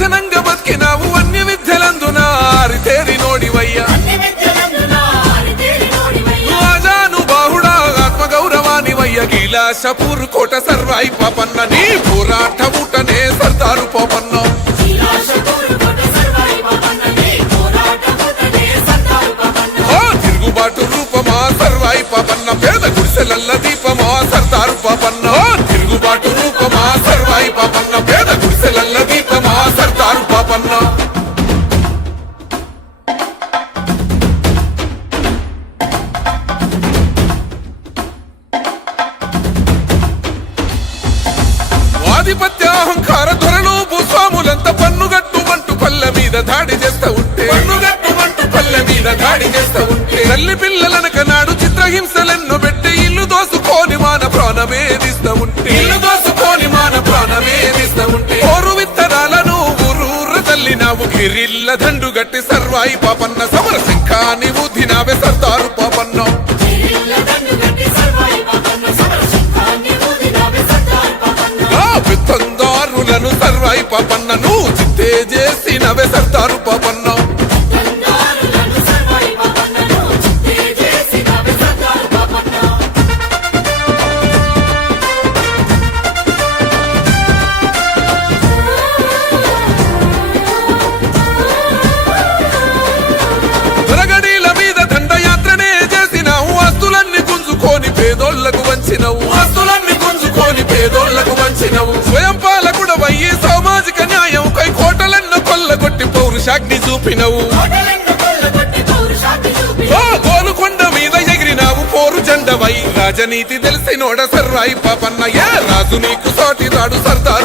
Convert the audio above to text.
లక్షణంగా బతికినావు అన్య విద్యలందున? ఆరితేరి నోడివయ్యా. బాహుడా ఆత్మ కోట సర్వాయి పాపన్న. నీ పోరాట ఊటనే సర్దారు పోపన్న. తిరుగుబాటు రూపమా సర్వాయి పాపన్న పేద గుడిసెలల్ల దీపమా సర్దారు పాపన్న. ఆధిపత్య అహంకార ధరలు భూస్వాములంతా పన్నుగట్టు మంటు పల్లె మీద దాడి చేస్తా ఉంటే. పన్నుగట్టు మంటు పల్లె మీద దాడి చేస్తా ఉంటే. తల్లి పిల్లలనక నాడు చిత్రహింసలెన్నో పెట్టి ఇల్లు దోసుకోని మాన ప్రాణమేదిస్తా ఉంటే. ఇల్లు దోసుకోని మాన ప్రాణమేదిస్తా ఉంటే. ఓరు విత్తనాలను ఊరూర తల్లినావు గిరిల్ల దండు గట్టి సర్వాయి పాపన్న సమర శంఖాని ఊదినావే సర్దారు చేసినవే సర్దారు పాపన్న మీద దండయాత్రనే చేసినావు ఆస్తులన్నీ గుంజుకొని పేదోళ్ళకు వంచినవు పౌరుషాగ్ని చూపినవు. ఓ గోలుకొండ మీద ఎగిరినావు పోరు జెండవై. రాజనీతి తెలిసినోడ సర్రాయి పాపన్నయ్య. రాజు నీకు సాటి రాడు సర్దారు